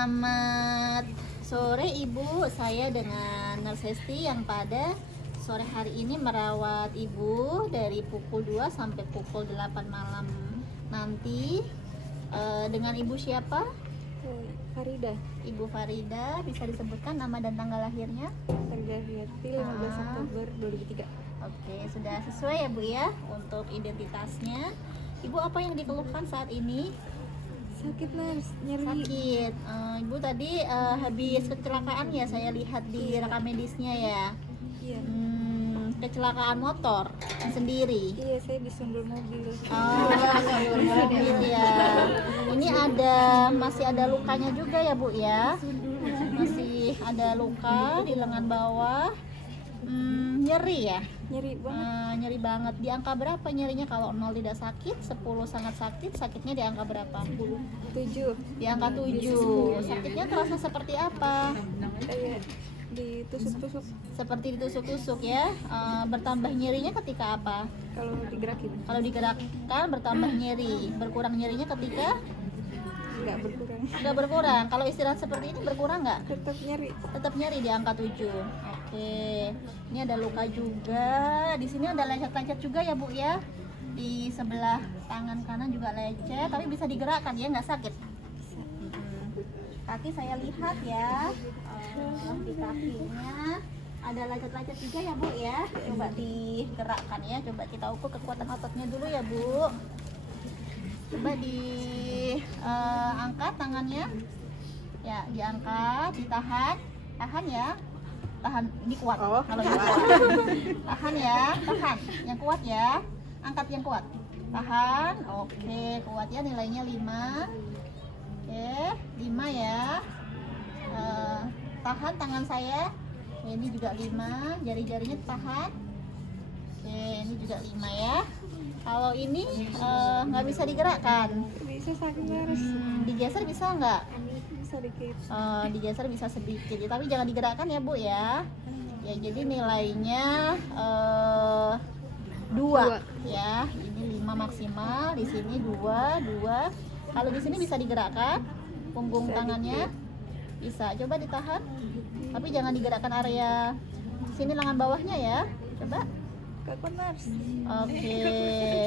Selamat sore Ibu, saya dengan Nurse Hesti yang pada sore hari ini merawat Ibu dari pukul 2 sampai pukul 8 malam nanti. Dengan Ibu siapa? Farida. Ibu Farida, bisa disebutkan nama dan tanggal lahirnya? Farida Riyati, 15 Oktober 2003. Oke, sudah sesuai ya Bu ya untuk identitasnya. Ibu apa yang dikeluhkan saat ini? Sakit Nars, nyeri. Sakit. Ibu tadi habis kecelakaan ya, saya lihat di rekam medisnya ya. Iya. Kecelakaan motor sendiri. Iya, saya disundul mobil. Mobil ya. Ini masih ada lukanya juga ya Bu ya. Masih ada luka di lengan bawah. Nyeri ya. Nyeri banget. Nyeri banget. Di angka berapa nyerinya? Kalau 0 tidak sakit, 10 sangat sakit, sakitnya di angka berapa? 7. Di angka 7. Sakitnya terasa seperti apa? Kayak ditusuk-tusuk. Seperti ditusuk-tusuk ya. Bertambah nyerinya ketika apa? Kalau digerakin Kalau digerakkan bertambah nyeri. Berkurang nyerinya ketika nggak berkurang. nggak berkurang. Kalau istirahat seperti ini berkurang nggak? Tetap nyeri. Tetap nyeri di angka 7. Oke. Ini ada luka juga. Di sini ada lecet-lecet juga ya Bu ya. Di sebelah tangan kanan juga lecet, tapi bisa digerakkan ya, nggak sakit. Kaki saya lihat ya. Di kakinya ada lecet-lecet juga ya Bu ya. Coba digerakkan ya. Coba kita ukur kekuatan ototnya dulu ya Bu. Coba diangkat tangannya. Ya, diangkat, ditahan. Tahan ya. Tahan, ini kuat. Kalau ini kuat. Tahan ya, tahan. Yang kuat ya. Angkat yang kuat. Tahan. Oke, kuat ya, nilainya 5. Oke, 5 ya. Tahan tangan saya. Ini juga 5. Jari-jarinya tahan. Oke, ini juga 5 ya. Kalau ini nggak bisa digerakkan. Bisa sakit Nars. Digeser bisa nggak? Bisa dikit. Digeser bisa sedikit ya, tapi jangan digerakkan ya Bu ya. Ya, jadi nilainya 2 ya. Ini 5 maksimal, di sini 2. Kalau di sini bisa digerakkan punggung tangannya. Bisa. Coba ditahan. Tapi jangan digerakkan area sini lengan bawahnya ya. Coba. Kaku Nars. Oke.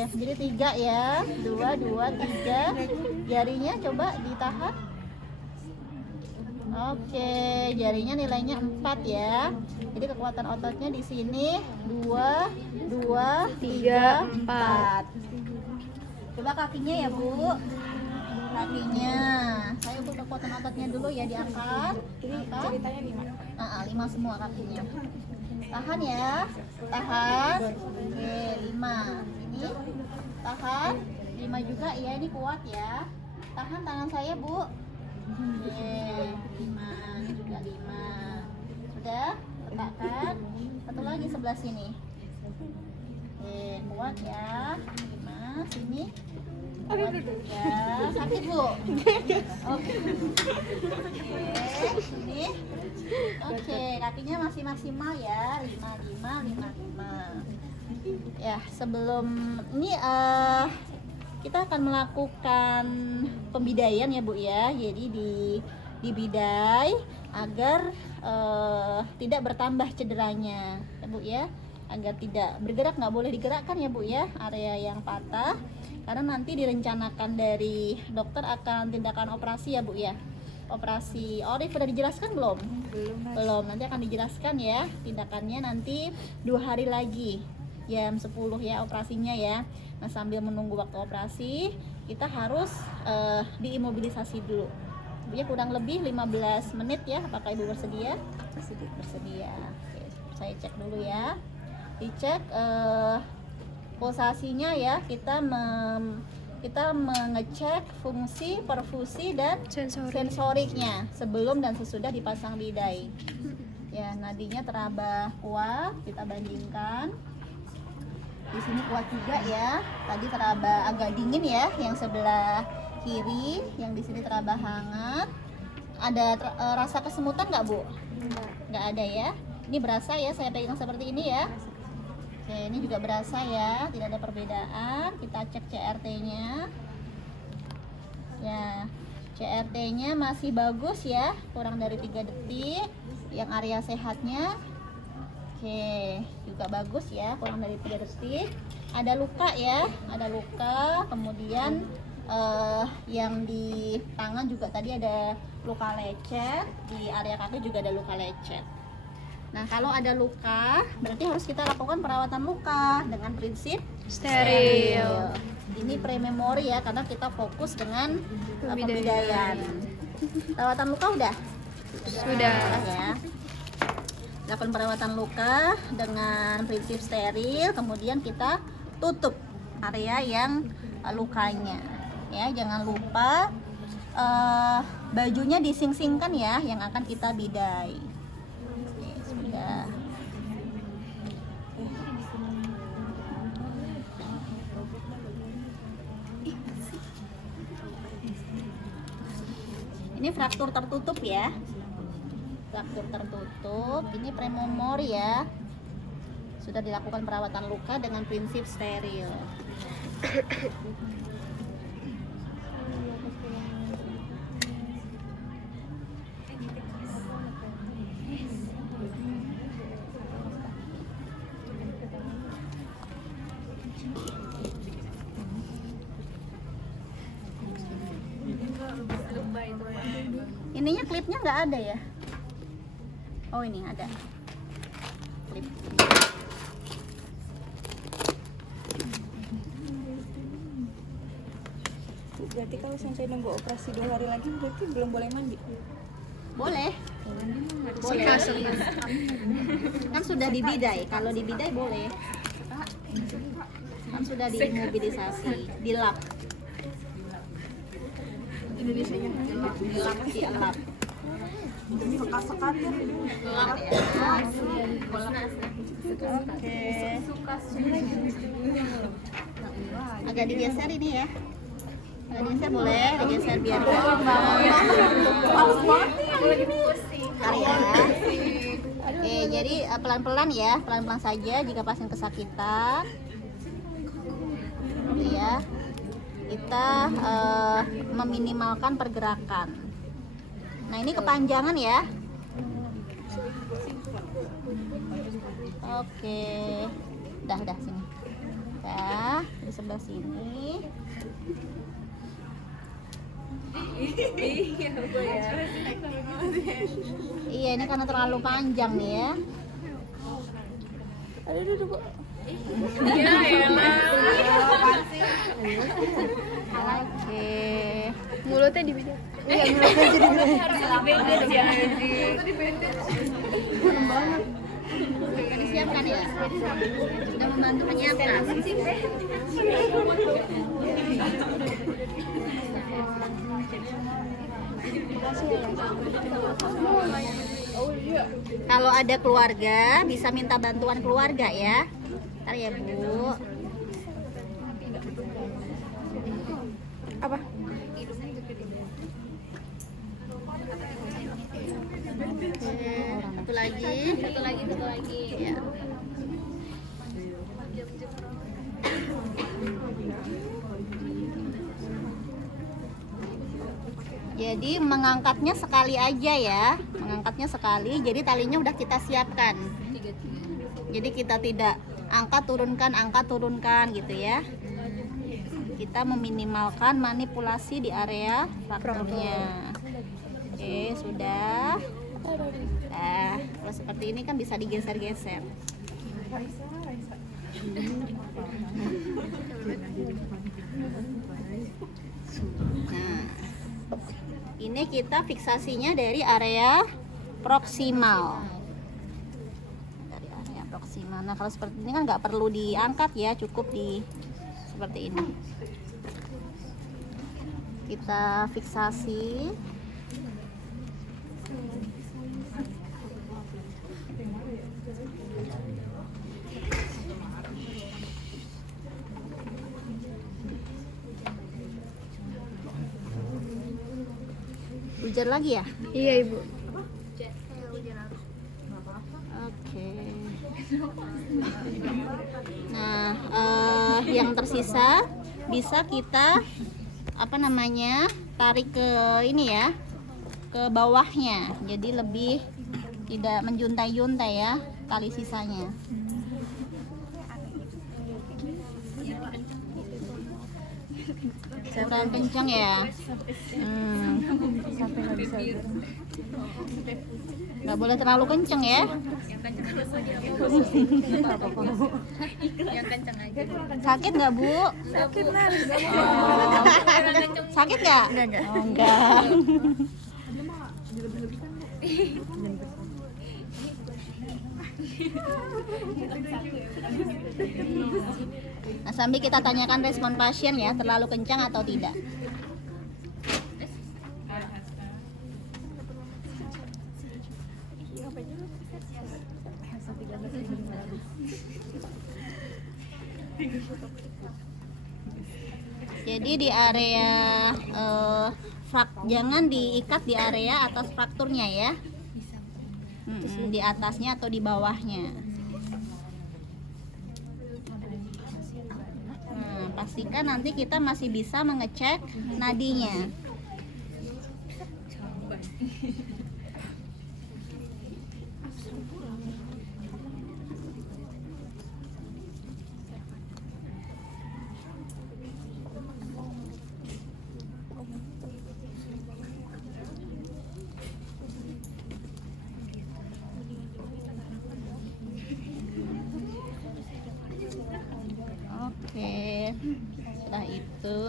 Jadi 3 ya. 2, 3. Jarinya coba ditahan. Oke, jarinya nilainya 4 ya. Jadi kekuatan ototnya di sini 2, 3, 4. Coba kakinya ya Bu. Kakinya. Saya ukur kekuatan ototnya dulu ya, diangkat. Ini ceritanya 5. 5 semua kakinya. Tahan ya. Tahan. Oke, 5. Ini tahan. 5 juga ya, ini kuat ya. Tahan tangan saya Bu. Oke, 5, ini juga 5. Sudah, letakkan. Satu lagi sebelah sini. Oke, kuat ya. 5, sini. Kuat juga. Sakit Bu? Oke. Sini. Oke, kakinya masih maksimal ya. 5. Ya, sebelum ini kita akan melakukan pembidaian ya Bu ya. Jadi dibidai agar tidak bertambah cederanya ya Bu ya. Agar tidak bergerak, nggak boleh digerakkan ya Bu ya area yang patah. Karena nanti direncanakan dari dokter akan tindakan operasi ya Bu ya. Operasi Orif sudah dijelaskan belum? Belum. Nanti akan dijelaskan ya tindakannya nanti 2 hari lagi. Jam 10 ya operasinya ya. Nah, sambil menunggu waktu operasi kita harus diimobilisasi dulu ya, kurang lebih 15 menit ya. Apakah Ibu bersedia? Bersedia. Oke, saya cek dulu ya. Dicek pulsasinya ya. Kita mengecek fungsi perfusi dan sensoriknya sebelum dan sesudah dipasang bidai ya. Nadinya teraba kuat, kita bandingkan. Di sini kuat juga ya. Tadi teraba agak dingin ya, yang sebelah kiri, yang di sini teraba hangat. Ada rasa kesemutan nggak Bu? Nggak ada ya. Ini berasa ya, saya pegang seperti ini ya. Oke, ini juga berasa ya, tidak ada perbedaan. Kita cek CRT-nya. Ya, CRT-nya masih bagus ya, kurang dari 3 detik. Yang area sehatnya oke, juga bagus ya, kurang dari 3 detik. Ada luka ya, ada luka. Kemudian yang di tangan juga tadi ada luka lecet, di area kaki juga ada luka lecet. Nah, kalau ada luka, berarti harus kita lakukan perawatan luka dengan prinsip steril. Ini pre-memori ya, karena kita fokus dengan pembidayaan. Perawatan luka udah? Sudah. Ya. Lakukan perawatan luka dengan prinsip steril, kemudian kita tutup area yang lukanya. Ya, jangan lupa bajunya dising-singkan ya, yang akan kita bidai. Oke, sudah. Ini fraktur tertutup ya, fraktur tertutup. Ini pre-memori ya, sudah dilakukan perawatan luka dengan prinsip steril. Ininya klipnya nggak ada ya? Oh, ini ada klip. Berarti kalau sampai nunggu operasi 2 hari lagi berarti belum boleh mandi? Boleh. Boleh. Kan sudah dibidai. Kalau dibidai boleh. Kan sudah diimobilisasi, dilap. Indonesianya dilap, dilap. Sekat-sekat ya. Oke. Agak digeser ini ya. Agak digeser boleh, digeser biar Males banget nih lagi pusing. ya. Jadi pelan-pelan ya, pelan-pelan saja jika pasien kesakitan. Ya. Kita meminimalkan pergerakan. Nah, ini kepanjangan ya. Oke. Dah sini. Dah, di sebelah sini. Iya, ini karena terlalu panjang nih ya. Aduh, Bu. Iya, elah. Oke. Mulutnya dibidai. Iya, mulutnya jadi Bandage ya. sudah disiapkan ya. Sudah membantu menyiapkan. Kalau ada keluarga bisa minta bantuan keluarga ya. Ntar ya Bu. Apa? Oke, satu lagi. Ya. Jadi mengangkatnya sekali aja ya, mengangkatnya sekali. Jadi talinya udah kita siapkan. Jadi kita tidak angkat turunkan gitu ya. Kita meminimalkan manipulasi di area frakturnya. Oke, sudah. Nah, kalau seperti ini kan bisa digeser-geser. Nah, ini kita fiksasinya dari area proksimal. Dari area proksimal. Nah, kalau seperti ini kan nggak perlu diangkat ya, cukup di seperti ini. Kita fiksasi. Hujan lagi ya? Iya, Ibu. Oke. Nah, yang tersisa bisa kita tarik ke ini ya, ke bawahnya, jadi lebih tidak menjuntai-juntai ya tali sisanya. Kurang kencang ya. Sampai nggak bisa. Nggak boleh terlalu kencang ya. Yang kencang aja. Sakit nggak Bu? Sakit lah. Oh. Sakit nggak? Oh, enggak. Nah, sambil kita tanyakan respon pasien ya, terlalu kencang atau tidak. Jadi di area jangan diikat di area atas frakturnya ya. Di atasnya atau di bawahnya. Nah, pastikan nanti kita masih bisa mengecek nadinya. Oke, setelah itu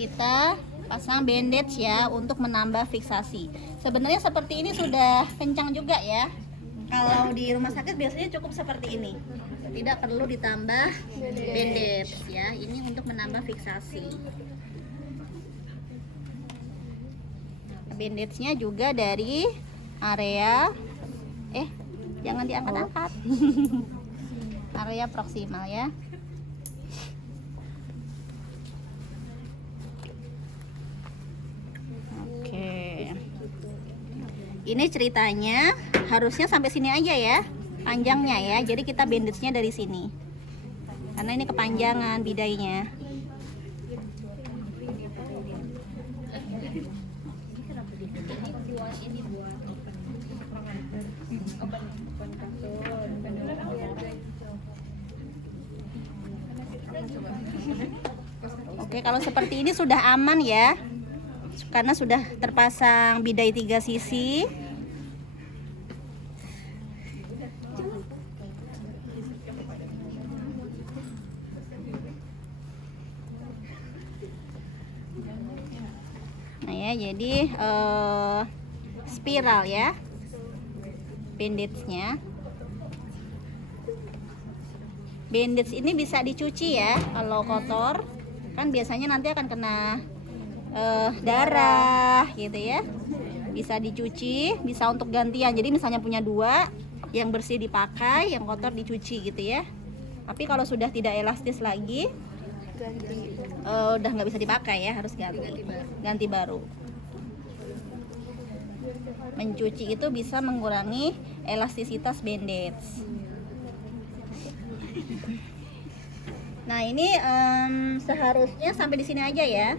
kita pasang bandage ya untuk menambah fiksasi. Sebenarnya seperti ini sudah kencang juga ya. Kalau di rumah sakit biasanya cukup seperti ini, tidak perlu ditambah bandage ya. Ini untuk menambah fiksasi. Bandage-nya juga dari area jangan diangkat-angkat. Area proksimal ya. Oke. Ini ceritanya harusnya sampai sini aja ya, panjangnya ya. Jadi kita bandage-nya dari sini. Karena ini kepanjangan bidainya. Oke, kalau seperti ini sudah aman ya, karena sudah terpasang bidai 3 sisi. Nah ya, jadi spiral ya bandage-nya. Bandage ini bisa dicuci ya, kalau kotor kan biasanya nanti akan kena darah gitu ya. Bisa dicuci, bisa untuk gantian. Jadi misalnya punya 2, yang bersih dipakai, yang kotor dicuci gitu ya. Tapi kalau sudah tidak elastis lagi, udah nggak bisa dipakai ya, harus ganti baru. Mencuci itu bisa mengurangi elastisitas bandage. Nah ini seharusnya sampai di sini aja ya.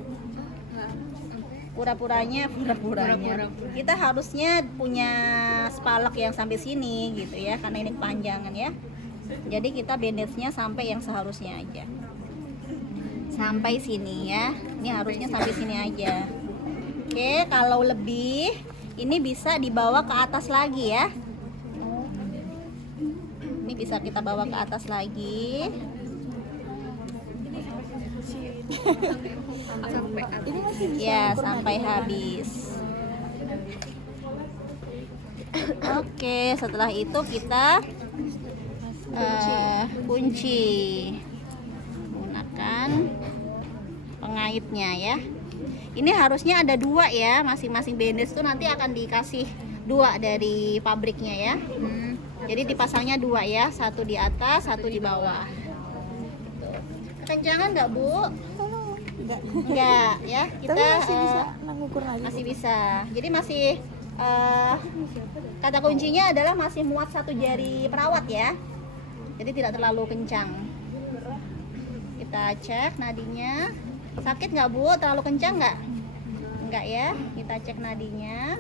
Pura-puranya. Kita harusnya punya spalak yang sampai sini gitu ya, karena ini kepanjangan ya. Jadi kita bandage-nya sampai yang seharusnya aja. Sampai sini ya. Ini harusnya sampai sini aja. Oke, kalau lebih ini bisa dibawa ke atas lagi ya. Ini bisa kita bawa ke atas lagi. Ya, sampai habis. Oke, setelah itu kita kunci menggunakan pengaitnya ya. Ini harusnya ada 2 ya, masing-masing bandage tuh nanti akan dikasih 2 dari pabriknya ya. Jadi dipasangnya 2 ya, 1 di atas, 1 di bawah. Kencangan nggak Bu? Enggak ya, kita masih bisa mengukur lagi. Masih bisa. Jadi masih kata kuncinya adalah masih muat 1 jari perawat ya. Jadi tidak terlalu kencang. Kita cek nadinya. Sakit nggak Bu? Terlalu kencang nggak? Enggak ya. Kita cek nadinya.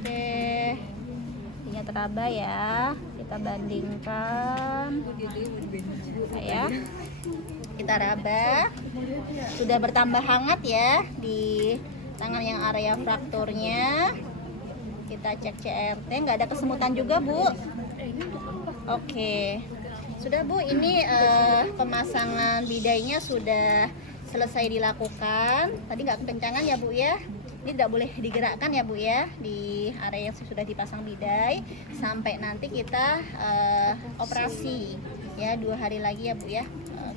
Oke, nadinya teraba ya. Kita bandingkan. Ya. Kita raba. Sudah bertambah hangat ya di tangan yang area frakturnya. Kita cek CRT, nggak ada kesemutan juga Bu. Oke, sudah Bu, ini pemasangan bidainya sudah selesai dilakukan. Tadi nggak kekencangan ya Bu ya. Ini tidak boleh digerakkan ya Bu ya di area yang sudah dipasang bidai sampai nanti kita operasi ya 2 hari lagi ya Bu ya.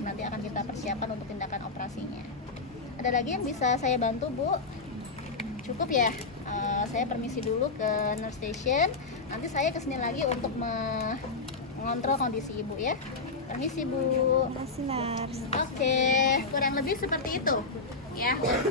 Nanti akan kita persiapkan untuk tindakan operasinya. Ada lagi yang bisa saya bantu Bu? Cukup ya. Saya permisi dulu ke nurse station. Nanti saya kesini lagi untuk mengontrol kondisi ibu ya. Permisi Bu. Terima kasih, Nars. Oke, kurang lebih seperti itu ya untuk